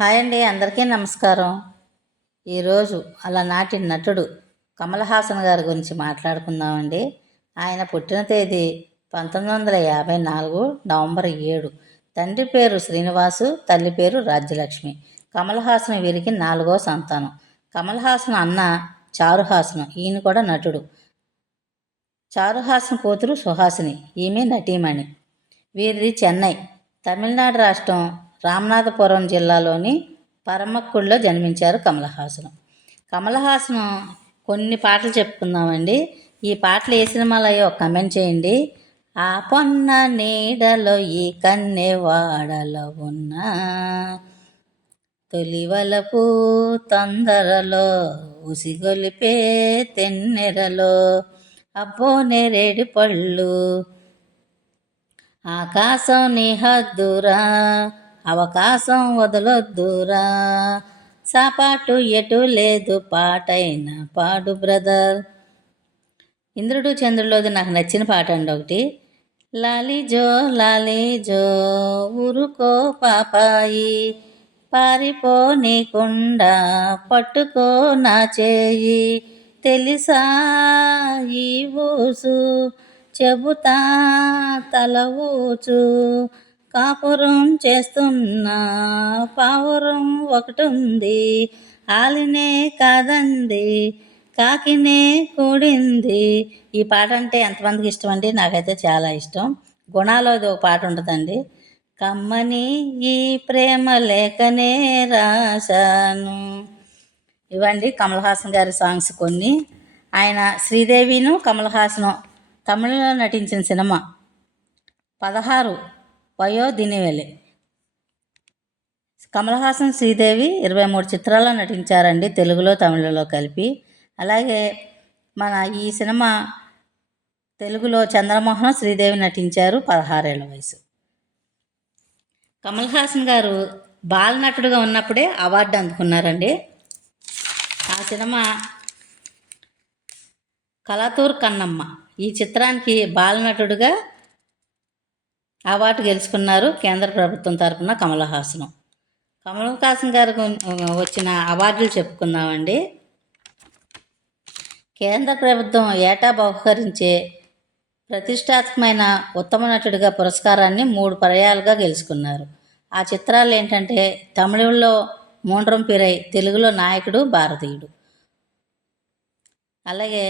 Hi అండి, అందరికీ నమస్కారం. ఈరోజు అలనాటి నటుడు కమల్ హాసన్ గారి గురించి మాట్లాడుకుందామండి. ఆయన పుట్టిన తేదీ 1954 నవంబర్ 7. తండ్రి పేరు శ్రీనివాసు, తల్లి పేరు రాజ్యలక్ష్మి. కమల్ హాసన్ వీరికి 4వ సంతానం. కమల్ హాసన్ అన్న చారుహాసన్, ఈయన కూడా నటుడు. చారుహాసన్ కూతురు సుహాసిని, ఈమె నటీమణి. వీరిది చెన్నై, తమిళనాడు రాష్ట్రం రామనాథపురం జిల్లాలోని పరమక్కుడిలో జన్మించారు కమల్ హాసన్. కమల్ హాసన్ కొన్ని పాటలు చెప్పుకుందామండి. ఈ పాటలు ఏ సినిమాలో అయ్యో కమెంట్ చేయండి. ఆ పొన్న నీడలో ఈ కన్నెవాడలో ఉన్న తొలివలపు తొందరలో ఉసిగొలిపే తెన్నెరలో అబ్బో నేరేడి పళ్ళు ఆకాశం నీ హద్దురా అవకాశం వదలొద్దురా సాపాటు ఎటు లేదు పాటైన పాడు బ్రదర్. ఇంద్రుడు చంద్రులోది నాకు నచ్చిన పాట అండి ఒకటి. లాలీజో లాలీజో ఊరుకో పాపాయి పారిపో నీకుండా పట్టుకో నా చేయి తెలుసా ఈ ఊసు చెబుతా తల ఊచు కాపురం చేస్తున్నా పావురం ఒకటుంది ఆలినే కాదంది కాకినే కూడింది. ఈ పాట అంటే ఎంతమందికి ఇష్టం అండి? నాకైతే చాలా ఇష్టం. గుణాలోది ఒక పాట ఉంటుందండి. కమ్మని ఈ ప్రేమ లేఖనే రాశాను. ఇవండి కమల్ హాసన్ గారి సాంగ్స్ కొన్ని. ఆయన శ్రీదేవిను కమల్ హాసను తమిళలో నటించిన సినిమా 16 వయో దినివెలి. కమల్ హాసన్ శ్రీదేవి 23 చిత్రాల్లో నటించారండి, తెలుగులో తమిళలో కలిపి. అలాగే మన ఈ సినిమా తెలుగులో చంద్రమోహన్ శ్రీదేవి నటించారు, 16 ఏళ్ల వయసు. కమల్ హాసన్ గారు బాలనటుడుగా ఉన్నప్పుడే అవార్డు అందుకున్నారండి. ఆ సినిమా కలతూర్ కన్నమ్మ. ఈ చిత్రానికి బాలనటుడుగా అవార్డు గెలుచుకున్నారు కేంద్ర ప్రభుత్వం తరఫున కమల్ హాసన్. కమల్ హాసన్ గారికి వచ్చిన అవార్డులు చెప్పుకుందామండి. కేంద్ర ప్రభుత్వం ఏటా బహుకరించే ప్రతిష్టాత్మకమైన ఉత్తమ నటుడిగా పురస్కారాన్ని 3 పర్యాలుగా గెలుచుకున్నారు. ఆ చిత్రాలు ఏంటంటే తమిళంలో మూండ్రం పిరై, తెలుగులో నాయకుడు భారతీయుడు. అలాగే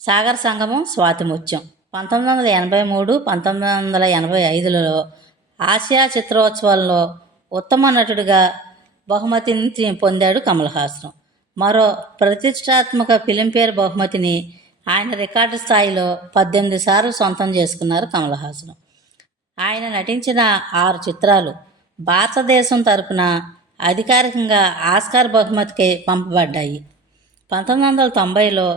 సాగర్ సంగమం, స్వాతిముత్యం. 1983, 1985లో ఆసియా చిత్రోత్సవాల్లో ఉత్తమ నటుడిగా బహుమతిని పొందాడు కమల్ హాసన్. మరో ప్రతిష్టాత్మక ఫిలింఫేర్ బహుమతిని ఆయన రికార్డు స్థాయిలో 18 సార్లు సొంతం చేసుకున్నారు కమల్ హాసన్. ఆయన నటించిన 6 చిత్రాలు భారతదేశం తరపున అధికారికంగా ఆస్కార్ బహుమతికి పంపబడ్డాయి. 1990లో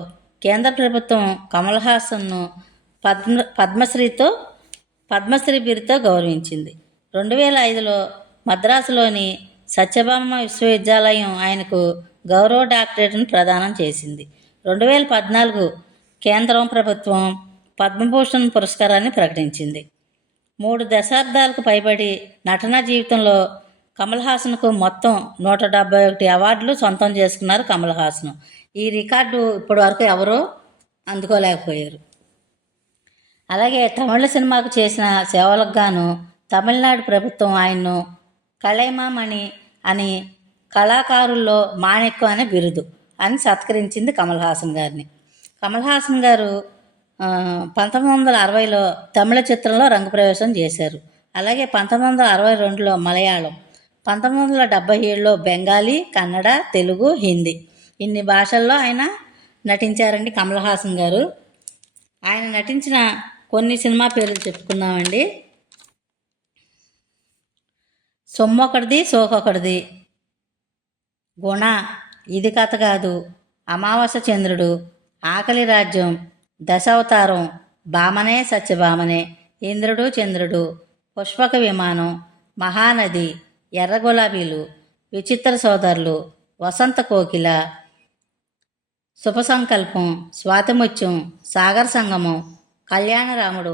కేంద్ర ప్రభుత్వం కమల్ హాసన్ను పద్మశ్రీ బిరుదుతో గౌరవించింది. 2005లో మద్రాసులోని సత్యభామ విశ్వవిద్యాలయం ఆయనకు గౌరవ డాక్టరేట్ను ప్రదానం చేసింది. 2014 కేంద్రం ప్రభుత్వం పద్మభూషణ్ పురస్కారాన్ని ప్రకటించింది. 3 దశాబ్దాలకు పైబడి నటనా జీవితంలో కమల్ హాసన్కు మొత్తం 171 అవార్డులు సొంతం చేసుకున్నారు కమల్ హాసన్. ఈ రికార్డు ఇప్పటి వరకు ఎవరో అందుకోలేకపోయారు. అలాగే తమిళ సినిమాకు చేసిన సేవలకు గాను తమిళనాడు ప్రభుత్వం ఆయన్ను కళైమామణి అని, కళాకారుల్లో మాణిక్యం అనే బిరుదు అని సత్కరించింది కమల్ హాసన్ గారిని. కమల్ హాసన్ గారు 1960లో తమిళ చిత్రంలో రంగప్రవేశం చేశారు. అలాగే 1962లో మలయాళం, 1977లో బెంగాలీ, కన్నడ, తెలుగు, హిందీ ఇన్ని భాషల్లో ఆయన నటించారండి కమల్ హాసన్ గారు. ఆయన నటించిన కొన్ని సినిమా పేర్లు చెప్పుకుందామండి. సొమ్మొకటిది సోకొకటిది, గుణ, ఇది కథ కాదు, అమావాస్య చంద్రుడు, ఆకలి రాజ్యం, దశావతారం, భామనే సత్యభామనే, ఇంద్రుడు చంద్రుడు, పుష్పక విమానం, మహానది, ఎర్ర గులాబీలు, విచిత్ర సోదరులు, వసంత కోకిల, శుభ సంకల్పం, స్వాతిముత్యం, సాగర్ సంగమం, కళ్యాణరాముడు,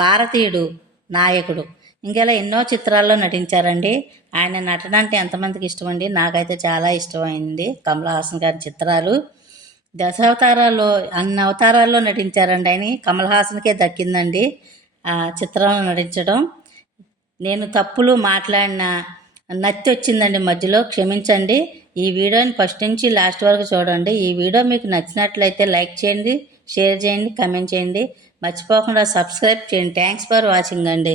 భారతీయుడు, నాయకుడు ఇంకెలా ఎన్నో చిత్రాల్లో నటించారండి. ఆయన నటన అంటే ఎంతమందికి ఇష్టమండి? నాకైతే చాలా ఇష్టమైంది కమల్ హాసన్ గారి చిత్రాలు. దశావతారాల్లో అన్ని అవతారాల్లో నటించారండి ఆయన. కమల్ హాసన్కే దక్కిందండి ఆ చిత్రంలో నటించడం. నేను తప్పులు మాట్లాడిన నత్తి వచ్చిందండి మధ్యలో, క్షమించండి. ఈ వీడియోని ఫస్ట్ నుంచి లాస్ట్ వరకు చూడండి. ఈ వీడియో మీకు నచ్చినట్లయితే లైక్ చేయండి, షేర్ చేయండి, కమెంట్ చేయండి. మర్చిపోకుండా సబ్స్క్రైబ్ చేయండి. థ్యాంక్స్ ఫర్ వాచింగ్ అండి.